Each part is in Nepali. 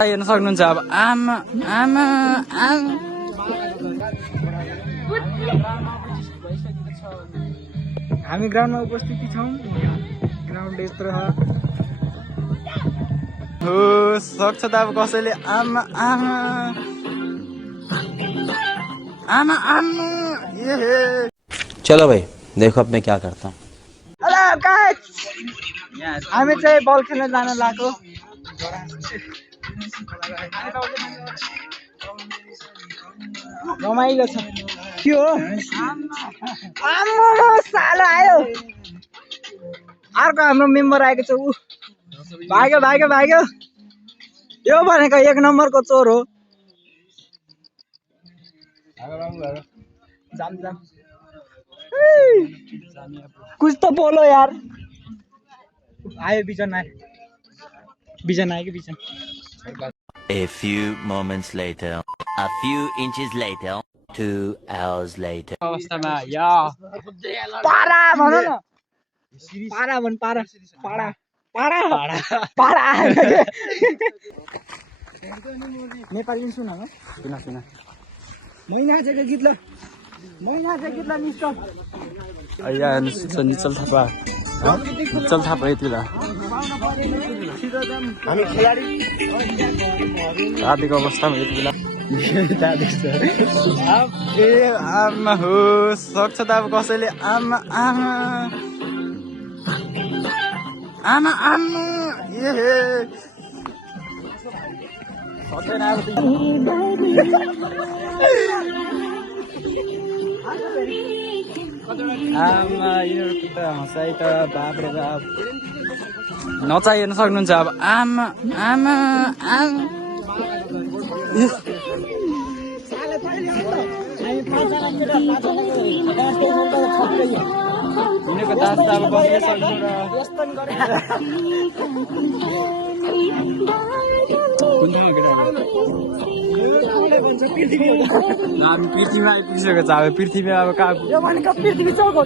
हेर्न सक्नुहुन्छ अब आमा आमा आमा हामी ग्राउन्डमा उपस्थिति छौँ। ग्राउन्ड यत्रो हो सक्छ त अब कसैले आमा आमा आमा आमा ये। चलो भाई देखो अब मैं क्या करता हूँ। हेलो गाइस, हामी चाहिँ बल खेल्न जान लाग्यो। रमाइलो छ। के हो आम्मा साला आयो। अर्को हाम्रो मेम्बर आएको छ। ऊ भाग्यो भाग्यो भाग्यो। यो भनेको एक नम्बरको चोर हो। जाम जाम कुछ तो बोलो यार। आयो बिजन आयो। बिजन आयो कि बिजन। A few moments later, a few inches later, 2 hours later. अवस्थामा या पारा भन न। पारा भन पारा पारा पारा पारा पारा। नेपाली सुन न। सुन सुन। मैनाचेको गीत ल। मैनाचेको गीत ल निस्क। अया निचल थापा। निचल थापा यति बेला हामी खेलाडी रातिको अवस्थामा यति बेला ए आमा हो सक्छ त अब कसैले आमा आमा आमा आमा ए आमा यिनीहरूको त हँसाइ त बाप रे बाप। नचाइ हेर्न सक्नुहुन्छ अब आमा आमा आमा। यिनीहरूको दास त अब बस्नै सक्नु र हामी पृथ्वीमा आइपुगिसकेको छ। अब पृथ्वीमा अब कहाँ पृथ्वी चौक हो।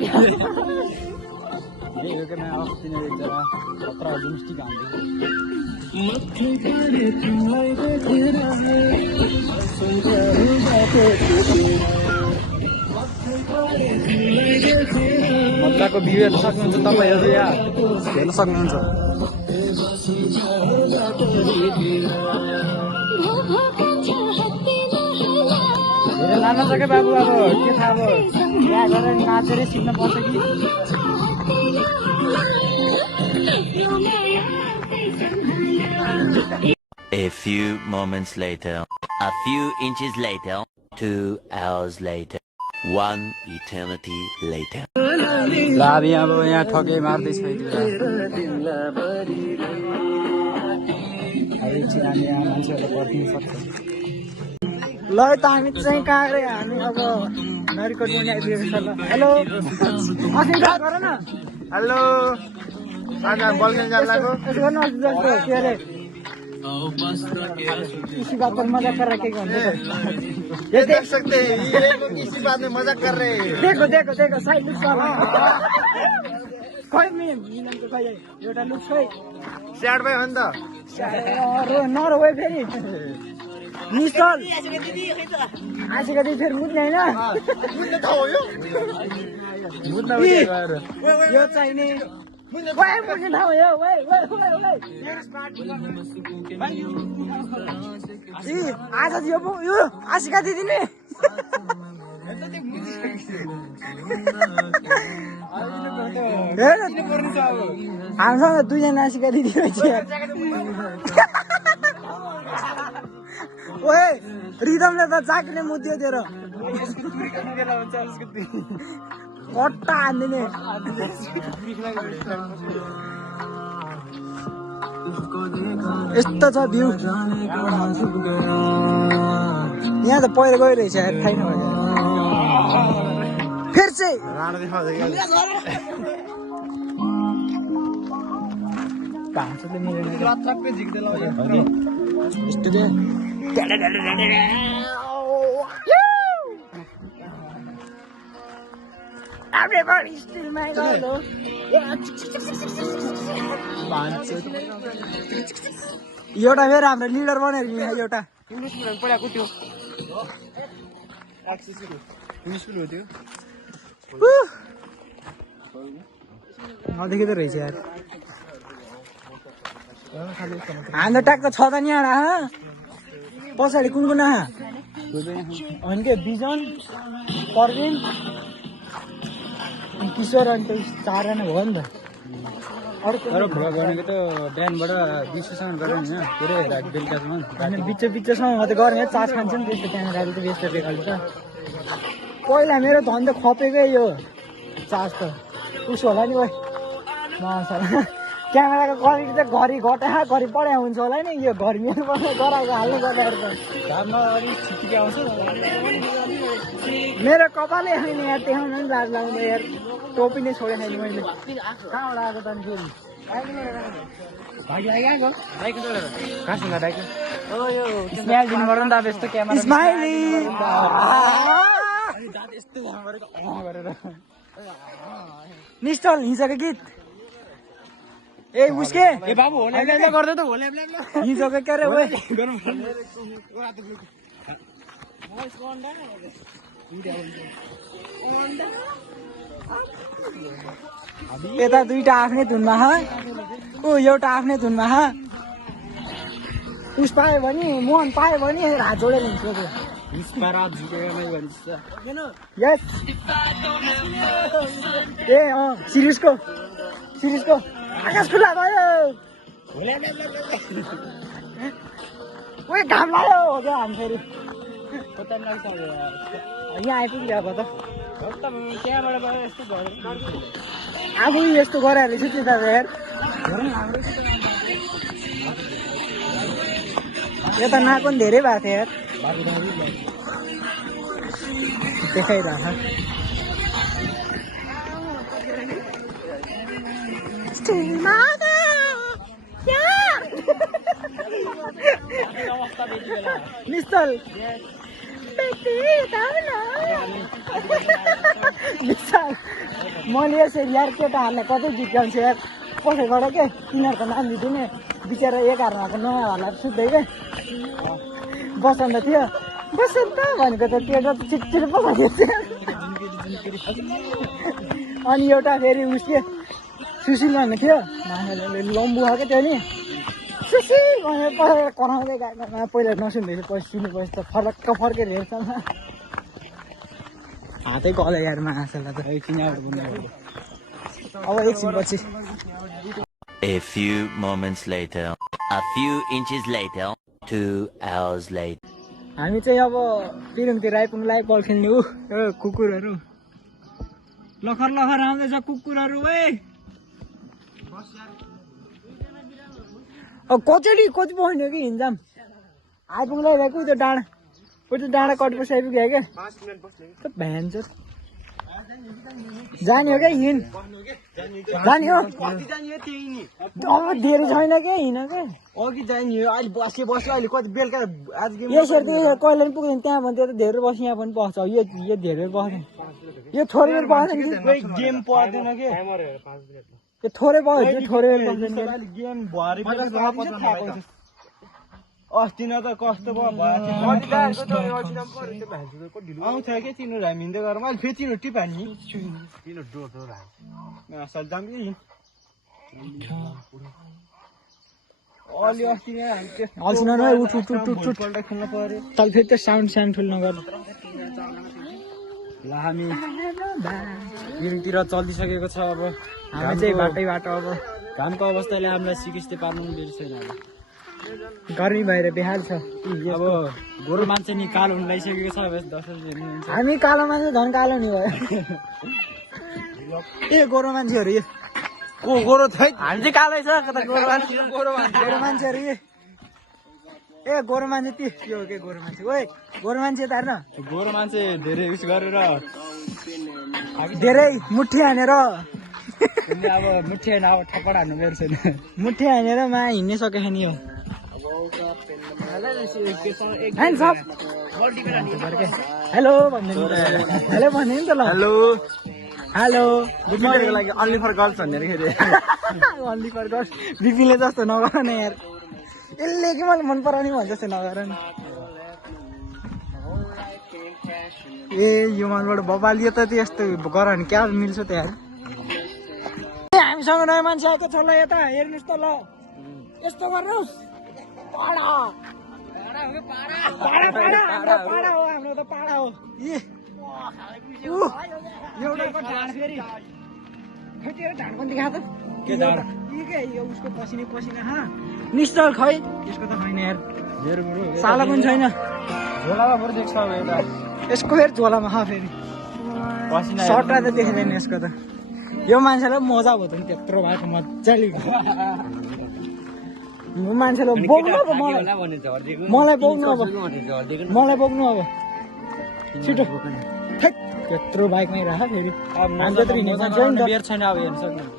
मजाको भ्यू हेर्न सक्नुहुन्छ तपाईँहरू। यहाँ हेर्न सक्नुहुन्छ। लानु सक्यो बाबु। अब के थाहा अब बिहा गरेर नाचेरै सिक्न पर्छ कि। A few moments later, a few inches later, 2 hours later, 1 eternity later. लाभी अब यहाँ ठकै मार्दैछ यति बेला। हामी यहाँ मान्छेहरूले पर्खिन सक्छ। ल त हामी चाहिँ कहाँ गरे। हामी अब नरिकोट मुनि आइपुगेको छ। ल हेलो असिम गर न। हेलो आज बल खेल्न जान लाग्यो। यसो गर्नु के अरे किसी बात पर मजाक कर रहे ये देख सकते हैं। ये लोग किसी बात में मजाक कर रहे हैं। देखो देखो देखो साइड लुक्स खोइ मिलन को खोइ एउटा लुक्स खोइ स्याड भयो नि त। नरो भयो फेरि निस्कल आजको दिन फेरि मुद्ने हैन। मुद्ने ठाउँ हो यो। मुद्न यो चाहिने वाइ मुद्ने ठाउँ हो यो। वाइ वाइ वाइ वाइ आज यो आशिका दिदी नि हामीसँग दुईजना आशिका दिदी रहेछ। ओए रिदमले त चाकले मुद्यो तेरो कट्टा हान्दिने। यस्तो छ भ्यू। यहाँ त पहिरो गइरहेछ थाहै नभयो। फेरि चाहिँ भान्सले मिलेन। स्टिलमा गयो एउटा फेरि हाम्रो लिडर बनेर हिँड्यो एउटा इंग्लिश में पढ़ा कुछ इंग्लिश में होती नदेखिँदो रहेछ यार हाम्रो ट्याक्क छ त नि यहाँ पछाडि कुन कुन अनि के बिजन परविन किशोर अनि त्यो 4 जना भयो नि त अरू भ्लग भनेको त बिहानबाट 20सम्म गऱ्यो नि के अरे रात बेलुकासम्म अनि बिचसम्म मात्रै गर्ने चार्ज खान्छ नि त्यस्तो त्यहाँ गाडी त व्यस्त बेकाली त पहिला मेरो धन त खपेकै यो चार्ज त उसो होला नि भाइ मसला क्यामेराको क्वालिटी त घरि घटा घरि बढाइ हुन्छ होला नि यो घरि मेरो गराएको हाल्ने गर्दाखेरि त घाममा अलिक छिटिके आउँछ मेरो कपालै छैन यार देखाउन पनि लाज लाग्छ यार टोपी नै छोडेँ छैन मैले कहाँबाट आएको त नि फेरि भाइ आइगयो बाइक कहाँसँग बाइक ओ यो स्माइल दिनु पर्यो नि त अब यस्तो क्यामेरा स्माइली दाँत यस्तो ध्यान गरेको गरेर निस्टल हिजोको गीत ए उसके ए बाबु होले गर्दै त होले हिजोको के अरे ओए गर्नु पर्ने यता दुईटा आफ्नै धुनमा ऊ एउटा आफ्नै धुनमा उस पायो भने मोहन पायो भने हात जोडेर हिँड्छ इस्पारा झुकेमै भन्छ यस ए सिरिजको आकाश खुल्ला भयो ओए घाम लाग्यो हो क्या हामी फेरि यहाँ आइपुग्यो अब त त्यहाँबाट यस्तो घर आफू यस्तो गराइहाल्छ त्यो त यार यता नाको पनि धेरै भएको थियो यार देखाइरहेको निस्तल मैले यसरी यार केटाहरूलाई कतै जित्याउँछु यार कसैबाट के तिनीहरूको नाम दिदिने बिचरा 11 नयाँहरूलाई सुत्दै के बसन्त थियो बसन्त भनेको त केटा चिटचिट पकाइदिन्छ अनि एउटा फेरि उसले सुशील भन्ने थियो लम्बु खाएको थियो नि सुशील भनेर पढेर कराउँदै गएको पहिला नसुन्दैछ पछि सुनेपछि त फर्केर हेर्छ हातै गल्यो यार मासुलाई त अब एकछिनपछि A few moments later, a few inches later, 2 hours later. हामी चाहिँ अब पिरुङतिर आइपुग्नुलाई बल खेल्ने हो कुकुरहरू लखर लखर आउँदैछ कुकुरहरू ए कति पढ्ने कि हिँड्छौँ आइपुग्दै भएको त्यो डाँडा कटपर्छ आइपुग्यो क्या 5 मिनट बस्ने भ्यान छ जाने हो क्या हिँड जाने हो अब धेरै छैन क्या हिँड क्या अघि जाने हो अहिले बस्यो अहिले कति बेलुका आज यसरी त कहिले पनि पुग्दैन त्यहाँ भन्थ्यो त धेरै बस्छ यहाँ पनि बस्छ यो धेरै बस्दैन यो थोरै बेर बस्दैन गेम पर्दैन के यो थोरै बस्यो थोरै बेर बस्दैन गेम भरि अस्ति न त कस्तो भयो आउँछ कि तिनीहरू हामी हिँड्दै गरौँ अहिले फेरि तिनीहरू टिप हान्ने असल दाम कि अलि अस्ति नै अल्छिन न उठ खेल्नु पर्यो तल फेरि त्यो साउन्ड ठुल नगर ल हामी पिरुङतिर चलिसकेको छ अब हामी चाहिँ बाटो अब घामको अवस्थाले हामीलाई सिकिस्ते पार्नु पनि बिर्सेन गर्मी भएर बेहाल छ अब गोरु मान्छे नि कालो हुन लागिसकेको छ अब 10 हामी कालो मान्छे झन् कालो नि भयो ए गोरो मान्छेहरू यो गोरो छै हामी चाहिँ कालै छ कता गोरो मान्छेहरू ए गोरो मान्छे त्यो के गोरो मान्छे ओए गोरो मान्छे त हेर्न गोरो मान्छे धेरै उस गरेर धेरै मुठी हानेर अब मुठी हाने अब ठक्कर हान्नु मेरो छैन मुठी हानेर मा हिँड्नै सकेको नि हो हेलो भन्दै नि त ल हेलो हेलो गुड मर्निङको लागि अन्ली फर गर्ल्स भनेर खेरे अन्ली फर गर्ल्स बिपीले जस्तो नगर न यार यसले कि मलाई मन पराउने भन्छ जस्तो नगर न ए यो मानबाट बबालियो त यस्तो गर नि क्या मिल्छ त यार हामीसँग नयाँ मान्छे आएको छ ल यता हेर्नुहोस् त ल यस्तो गर्नुहोस् पाडा हो हाम्रो त पाडा हो एउटाको ढाड फेरि फेरि ढाड पनि देखा त के यो उसको पसिना निश्चल खै यसको त छैन यार साला पनि छैन झोलामा पुरा देख्छ अब एउटा यसको फेरि झोलामा फेरि पसिना सर्टमा त देखिँदैन यसको त यो मान्छेलाई मजा भयो त नि त्यत्रो भएको मजाले यो मान्छेलाई बोक्नु अब मलाई बोक्नु अब छिटो ठ्याक त्यत्रो बाइकमै राख फेरि त्यत्रो हिँड्ने मान्छे नि त बियर छैन अब हेर्न सक्नुहुन्छ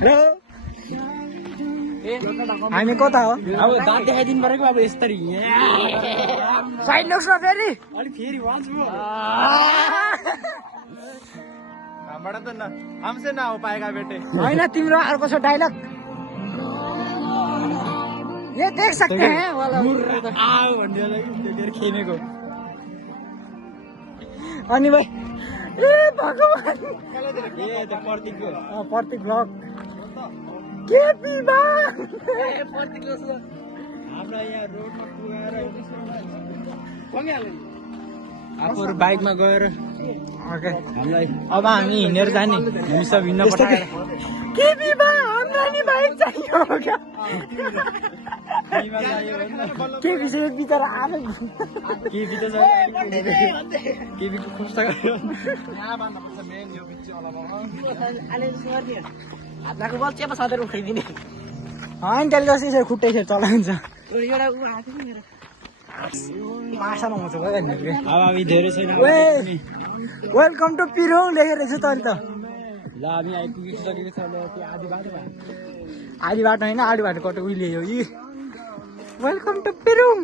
हेलो हामी कता हो अब दाँत देखाइदिनु परेको अब यस्तरी साइड नोक्स न फेरि अलिक फेरि हमारा तो ना हमसे ना हो पाएगा बेटे होइन तिम्रो अर्को छ डाइलग ये देख सकते हैं वाला आओ भन्ने खेमेको अनि भाइ ए भगवान ए त प्रतीकको प्रतीक ब्लग के बिबा हाम्रो यहाँ रोडमा पुगेर आफूहरू बाइकमा गएर ओके हामीलाई अब हामी हिँडेर जाने हामी सब हिँड्न पठाएर के बिबा हामीलाई नि बाइक चाहियो क्या के विषय बिचरा आले के बित्छ के बिको खुस्ता गर्यो हातको बल चेपा सधैँ उठाइदिने होइन त्यसले जस्तो यसरी खुट्टै यसरी चलाउँछ माछा नहुन्छ भयो अब हामी धेरै छैन वेलकम टु पिरोङ लेखेर छु तैँले त ल हामी आइपुगिसकेको छ ल त्यो आधी बाटो आधी बाटो होइन आधी बाटो कटो उहिले हो यी welcome to Pirong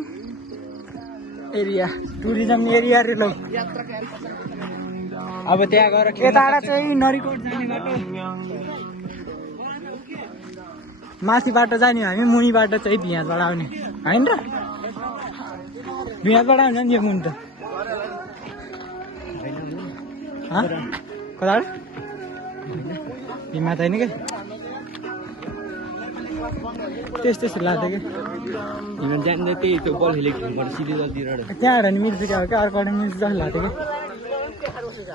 area tourism area रे ल अब त्यहाँ गएर यताबाट चाहिँ नरिकोट जाने बाटो माथि बाटो जाने हामी मुनि बाटो चाहिँ भियाँबाट आउने होइन र भियाँबाट आउँछ नि यो मुनि त कता हिमा त होइन क्या त्यस्तो लाग्थ्यो क्या हिँड्न जान्दै त्यही त्यो बल खेलेको सिधै जतिबाट त्यहाँबाट नि मिल्छ क्या हो क्या अर्कोबाट मिल्छ जस्तो लाग्थ्यो क्या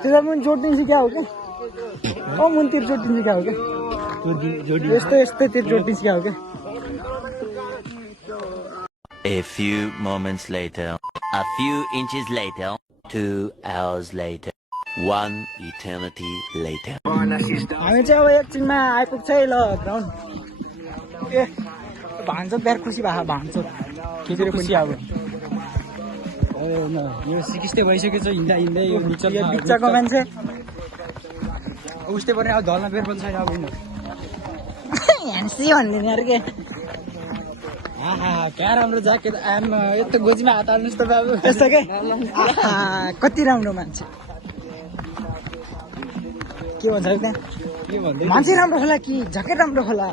त्यो त मुनि जोडिदिन्छ क्या हो क्या मुनितिर जोडिदिन्छ क्या हो क्या यस्तो यस्तोतिर जोडिदिन्छ क्या हो क्या A few moments later, a few inches later, 2 hours later, 1 eternity later. हामी चाहिँ अब एकछिनमा आइपुग्छ है ल ग्राउन्ड ए भान्चो बिहार खुसी भएको भान्चो केतिर खुसी अब यो सिकिस्ते भइसकेको छ हिँड्दा हिँड्दै यो बिचको मान्छे उस्तै पनि अब ढल्न बेर पनि छैन अब हिँड्नु ह्यान्सी भन्दैन अरे के क्या राम्रो ज्याकेट यस्तो गोजीमा हात हाल्नुहोस् त बाबु यस्तो के कति राम्रो मान्छे के भन्छ त्यहाँ के भन्दै मान्छे राम्रो होला कि ज्याकेट राम्रो होला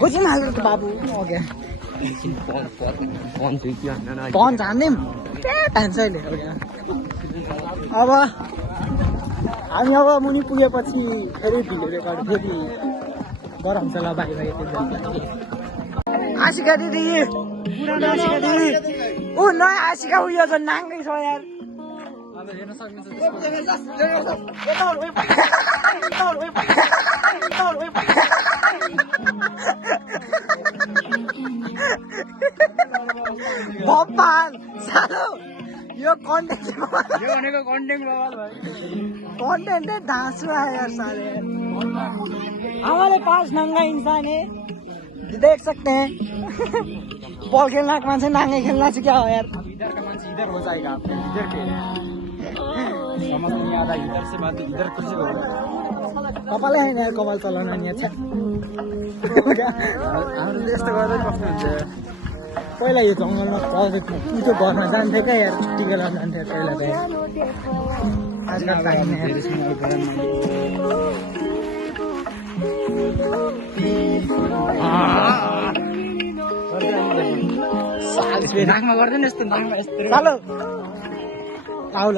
गोजीमा हाल्नु त बाबु ओके पन हान्दिम हान्छ अहिले अब हामी अब मुनि पुगेपछि फेरि भिडियो रेकर्ड फेरि गराउँछ ल भाइ भाइ आशिका दिदी पुरानो आशिका दिदी ऊ नयाँ आशिका उयो त नाङ्गै छ यार अब हेर्न सक्नुहुन्छ भगवान सालो यो कन्टेन्ट यो भनेको कन्टेन्ट बवाल भयो कॉन्टेंट है धांसू है यार साले हमारे पास नंगा इंसान है देख सकते हैं बॉल खेलना का मानसे नांगे खेलना से क्या हो यार अब इधर का मंच इधर हो जाएगा आपको इधर के समझ नहीं आता इधर से बात इधर कुछ हो कपाल है यार कपाल चलाना नहीं अच्छा हाम्रो यस्तो गर्दै बस्नुहुन्छ पहिला यो जङ्गलमा उठो घरमा जान्थ्यो क्या यार टिका लाउनु जान्थ्यो पहिला त आजकल टाइम नाकमा गर्दैन यस्तो नाकमा यस्तो कालो आउल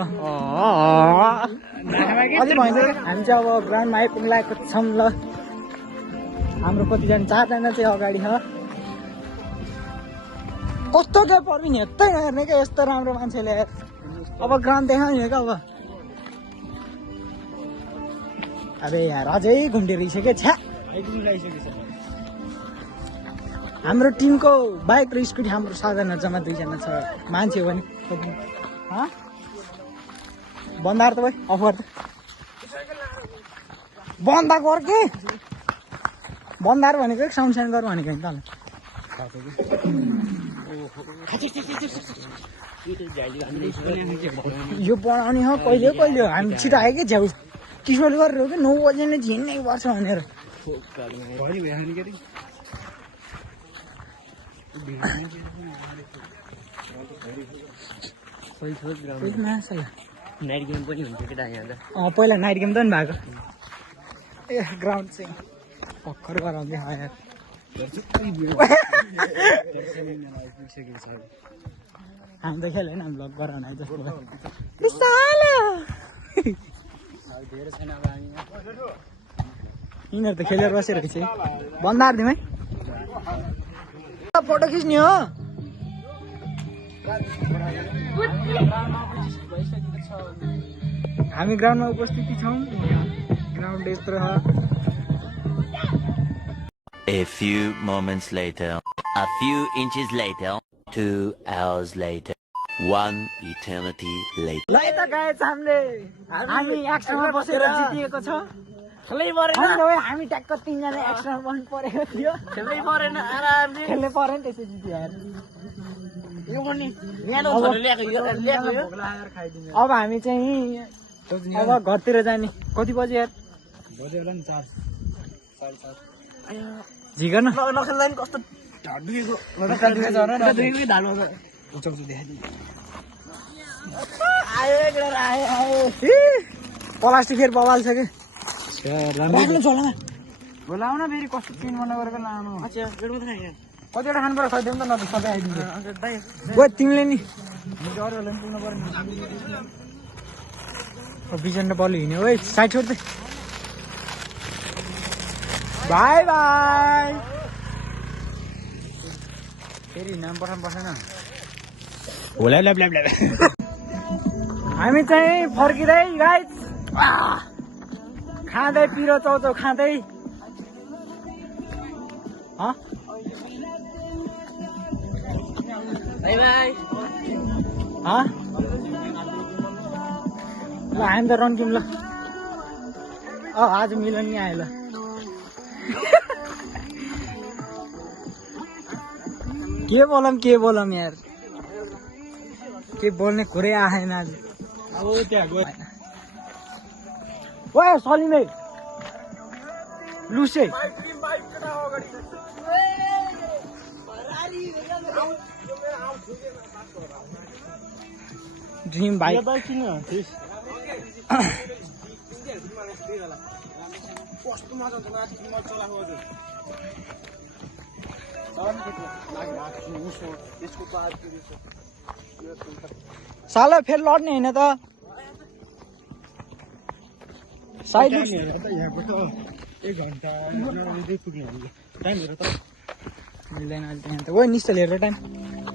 अलि भइन्छ हामी चाहिँ अब ग्राउन्डमा आइपुग्नु लागेको छौँ ल हाम्रो कतिजना 4 जना चाहिँ अगाडि छ कस्तो क्या पर्मिन हेर्दै नहेर्ने क्या यस्तो राम्रो मान्छेले अब ग्राउन्ड देखाउने क्या अब अरे यार अझै घुम्टे रहेछ क्या छ्या हाम्रो टिमको बाइक र स्कुटी हाम्रो 7 जना जम्मा 2 जना छ मान्छे हो भने बन्दार त भाइ अफर त बन्दा गर के बन्दार भनेको साउन्ड साउन्ड गर भनेको नि त यो बनाउने हो कहिले कहिले हो हामी छिटो आयो कि झ्याउ किशोरले गरेर हो कि 9 बजे नै झिन्नै पर्छ भनेर नाइट गेम पनि हुन्छ केटा यहाँ त पहिला नाइट गेम त नि भएको ए ग्राउन्ड चाहिँ भर्खर गराउँदै यार हामी त खेलेन हामी भ्लग गराउन आयो जस्तो यिनीहरू त खेलेर बसिरहेको छ बन्दार दिउँ है फोटो खिच्ने हो हामी ग्राउन्डमा उपस्थिति छौँ ग्राउन्ड यत्रो A few moments later, a few inches later, 2 hours later, 1 eternity later. ल यता गाएछ हामी एक्स्ट्रामा बसेर जितिएको छ खेल्नै परेन हामी ट्याक्क 3 जना एक्स्ट्रामा बस्नु परेको थियो खेल्नै परेन आरामले खेल्नै परेन त्यसै जित्यो यार यो पनि न्यानो छोरो ल्याएको यो अब हामी चाहिँ अब घरतिर जाने कति बजे यार बजे होला नि 4 झिगर न नखेल्दा नि कस्तो ढाडुकेको प्लास्टिक फेरि बवाल छ कि बोलाउन फेरि कस्तो चिन मन गरेको लानु कतिवटा खानु पर्यो खैदिउँ त न सबै आइदिन्छ तिमीले नि पुग्नु पर्यो बिजन बल हिँड्यो है साइड छोड्दै बाई बाई फेरि नाम पठाउनु पर्दैन हामी चाहिँ फर्किँदै गाइस खाँदै पिरो चौचौ खाँदै बाई बाई ल हामी त रन्किम ल आज मिलन नि आयो ल के बोलम यार के बोल्ने कुरै आएन आज अब त्यहाँ गयो ओ सलिमे लुसे ड्रिम बाइक किन साला फेरि लड्ने होइन त साइड मिल्दैन अहिले त ओ निस्टल हेरेर टाइम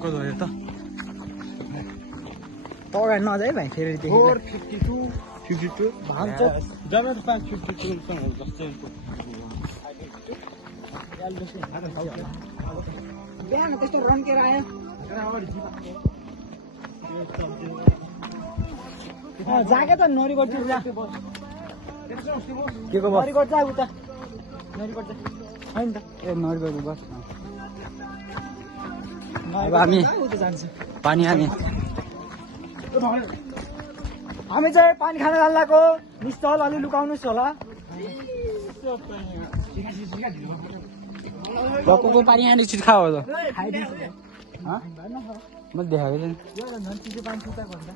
कति भयो त अगाडि नजाए भाइ फेरि बिहान त्यस्तो रन्केर आयो जागे त नरिकोट जा के को नरिकोट जा उता नरिकोट जा हैन त ए नरिकोट बस अब हामी जान्छ पानी खाने हामी चाहिँ पानी खान जान्लाको निश्चल अलि लुकाउनुहोस् होला को पानी खाने चिज खाओ त म देखाएको छैन यो झन् चिसो पानी सुकाइ भन्दा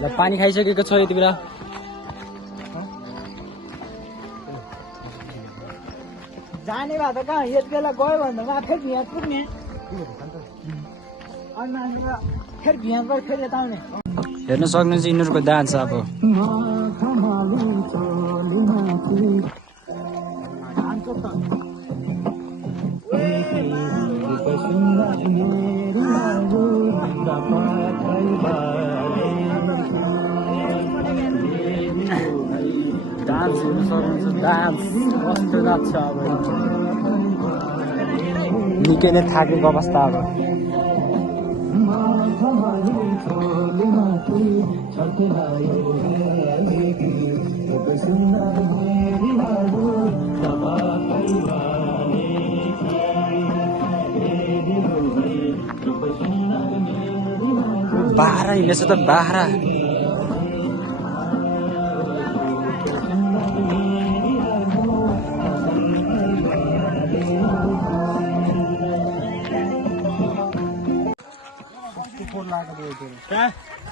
ल पानी खाइसकेको छ यति बेला जाने भए त कहाँ यति बेला गयो भने त फेरि यहाँ पुग्ने अनि मान्छे फेरि बिहान फेरि यता आउने हेर्न सक्नुहुन्छ यिनीहरूको डान्स अब डान्स हेर्न सक्नुहुन्छ डान्स कस्तो नाच्छ अब निकै नै थाकेको अवस्था अब बाह्र हिँडेछ त बाह्र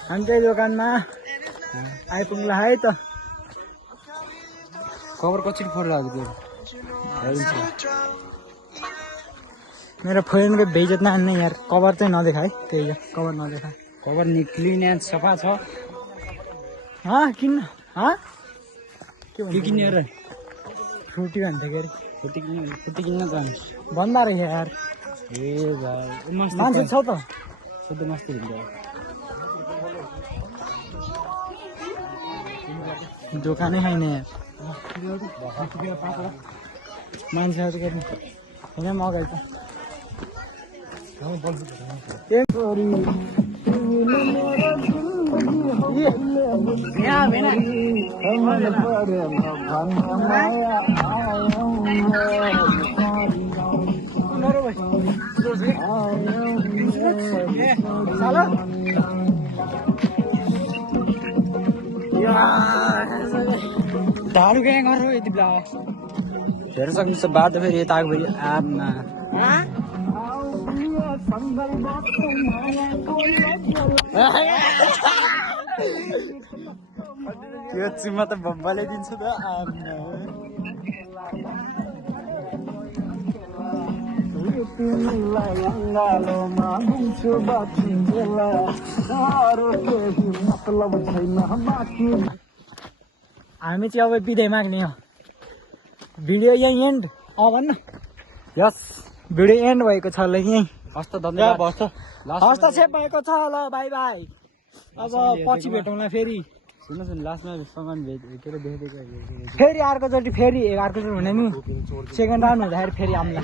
हामी चाहिँ दोकानमा आइपुग्ला है त कभर कसरी फोर लाग्यो मेरो फोनको बेइज्जत नहान्ने यार कभर चाहिँ नदेखा है त्यही हो कभर नदेखा कभर क्लिन एन्ड सफा छ किन्न के किन्यो र फ्रुटी भन्थ्यो के अरे फुटी किन्न चाहन्छु भन्दा रहेछ यार ए भाइ मान्छे छ त शुद्ध मस्ती हुन्छ दोकानै छैन यार मान्छेहरू गर्नु होइन मगाइ त ढाडु क्या गर्नु यति बेला हेर्न सक्नुहुन्छ बाटो फेरि यता आएको फेरि आमा त्यो चुम्मा त बब्बाले दिन्छ त हामी चाहिँ अब बिदाइ माग्ने हो भिडियो यहीँ एन्ड भन्न यस भिडियो एन्ड भएको छ ल यहीँ हस्त धन्यवाद हस्तक्षेप भएको छ ल बाई बाई अब पछि भेटौँला फेरि सुन्नुहोस् न लास्टमा सामान के अरे देखेको फेरि अर्कोचोटि फेरि अर्कोचोटि हुने नि सेकेन्ड राउन्ड हुँदाखेरि फेरि आउँला